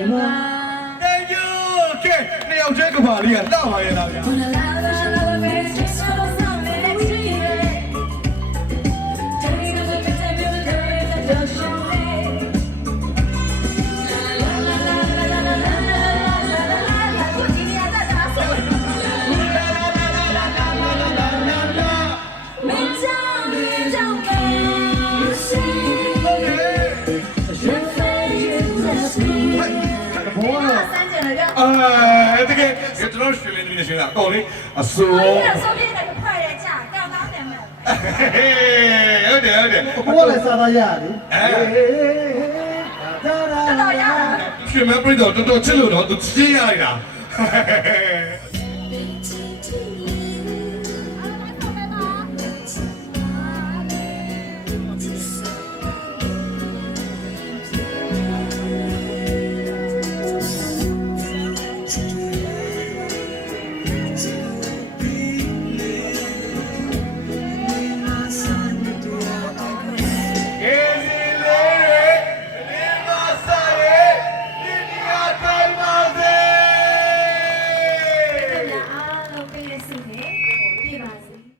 Come on. Thank you ကဲနှစ်ယောက်ချင်းကပါလေးကလှပါရဲ့လားဗျာ Wanna love, love, love, baby, ဘောလုံးဆန်းကျင်တယ်ကြာအဲတကယ်ကျွန်တော်ရွှေလင်းနေရှင်တာတော်လေအစိုးဟုတ်တယ်ဆိုပြတဲ့ခွဲတဲ့ကြာကောင်းကောင်းတယ်မဟုတ်တယ်ဟုတ်တယ်ဘောလည်းစားသားရတယ်အဲဒါဒါတော်ရရွှေမပြိတော့တော်တော်ချစ်လို့တော့သူချစ်ရလိုက်တာ